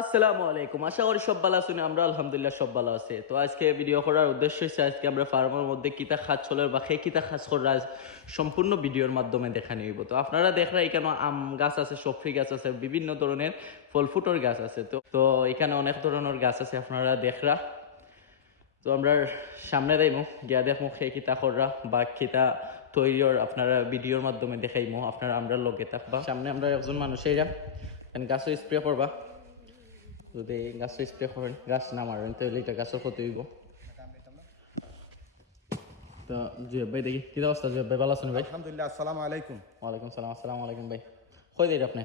আসসালামু আলাইকুম, আশা করি সব ভালো আছেন। আমরা আলহামদুলিল্লাহ সব ভালো আছে। তো আজকে ভিডিও করার উদ্দেশ্য হচ্ছে আজকে আমরা ফার্মের মধ্যে কিতা খাত চলের বা সেই কিতা খাত করার সম্পূর্ণ ভিডিওর মাধ্যমে দেখা নিব। তো আপনারা দেখরা এখানে আম গাছ আছে, সফরি গাছ আছে, বিভিন্ন ধরনের ফল ফুটোর গাছ আছে। তো এখানে অনেক ধরনের গাছ আছে আপনারা দেখরা। তো আমরা সামনে যাইমু গিয়া দেখমু সেই কিতা করা বা কিতা তৈরির আপনারা ভিডিওর মাধ্যমে দেখাইমু। আপনারা আমরা লগে থাকবা। সামনে আমরা একজন মানুষেরা গাছও স্প্রে করবা। যদি গাছ স্প্রে করেন, গাছ না মারেন তাহলে এটা গাছও ক্ষতি হইব। তো জুয়েব ভাই দেখি কি অবস্থা? জুয়েব ভাই ভালো আছেন ভাই? আলহামদুলিল্লাহ। আসসালামু আলাইকুম। ওয়ালাইকুম সালাম। আসসালামু আলাইকুম ভাই। কই দিন আপনি?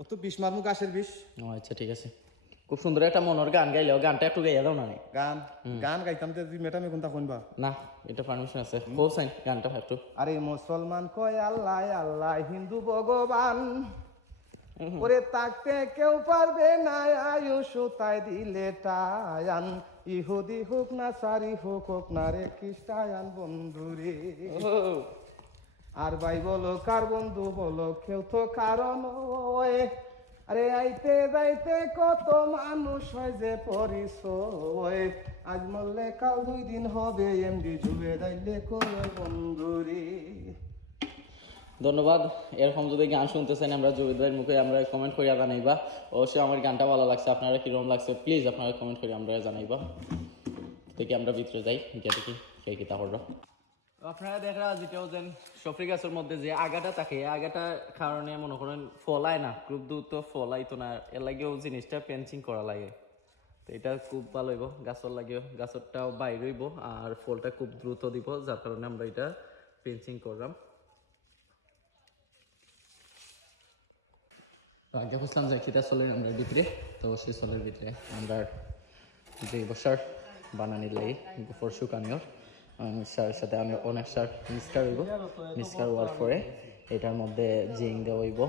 ও তো বিষ মারমু, গাছের বিষ। ও আচ্ছা, ঠিক আছে। খুব সুন্দর একটা মনের গান গাইলেও গানটা একটু গাইয়া দাও না? গান গান গাইতাম তো মেটামে কোনটা শুনবা না, এটা পারমিশন আছে। কোসাইন গানটা একটু। আরে মুসলমান কয় আল্লাহ আল্লাহ, হিন্দু ভগবান, ওরে তাকতে কেউ পারবে না, আয়ুষ তাই দিলে টায়ান, ইহুদি হোক না সারি হোক হোক না রে খ্রিস্টায়ান বন্ধুরে। আর ভাই বলো কার বন্ধু বলো, কেউ তো কারণ আরে আইতে যাইতে কত মানুষ হয় যে পরিচয়, আজ মরলে কাল 2 দিন হবে, এমডি জুবে দাইলে কই বন্ধুরে। ধন্যবাদ। এরকম যদি গান শুনতে চান আমরা জুবেদ ভাইয়ের মুখে আমরা কমেন্ট করিয়া জানাইবা। অবশ্যই আমার গানটা ভালো লাগছে, আপনারা কিরকম লাগছে প্লিজ আপনারা কমেন্ট করে আমরা জানাইবা। দেখি আমরা ভিতরে যাই, গিয়ে দেখি সেই কিতা করবো। আপনারা দেখরা যেটাও যেন সফরি গাছের মধ্যে যে আগাটা থাকে, আগাটার কারণে মনে করেন ফলায় না, খুব দ্রুত ফলাইতো না, এর লাগেও জিনিসটা পেন্সিং করা লাগে। তো এটা খুব ভালো হইব, গাছের লাগেও গাছরটাও বাইর হইব আর ফলটা খুব দ্রুত দিব, যার কারণে আমরা এটা পেন্সিং করলাম। আগে বুঝলাম যে খিদা চলের আমরা ভিতরে, তো সেই চলের ভিতরে আমরা যে বসার বানানি লাগে গোফর শুকানোর সারের সাথে আমি অনেক সার মিক্সকার হইব। মিক্সকার হওয়ার পরে এটার মধ্যে জিঙ্ক দেওয়া হইব,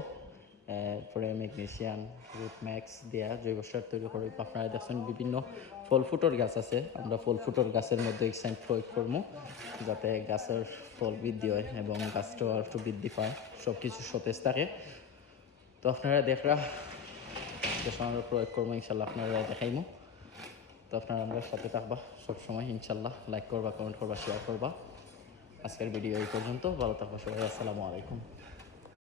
পরে ম্যাগনেসিয়াম রুট ম্যাক্স দেওয়া জৈব সার তৈরি করে। আপনারা দেখছেন বিভিন্ন ফল ফুটোর গাছ আছে, আমরা ফল ফুটোর গাছের মধ্যে এক্সাইড প্রয়োগ করবো যাতে গাছের ফল বৃদ্ধি হয় এবং গাছটাও একটু বৃদ্ধি পায়, সব কিছু সতেজ থাকে। তো আপনারা দেখরা আমরা প্রয়োগ করবো, ইনশাল্লাহ আপনারা দেখাইমো। তো আপনারা আমরা সাথে থাকবা সবসময়, ইনশাল্লাহ লাইক করবা, কমেন্ট করবা, শেয়ার করবা। আজকের ভিডিও এই পর্যন্ত, ভালো থাকবা সবাই, আসসালামু আলাইকুম।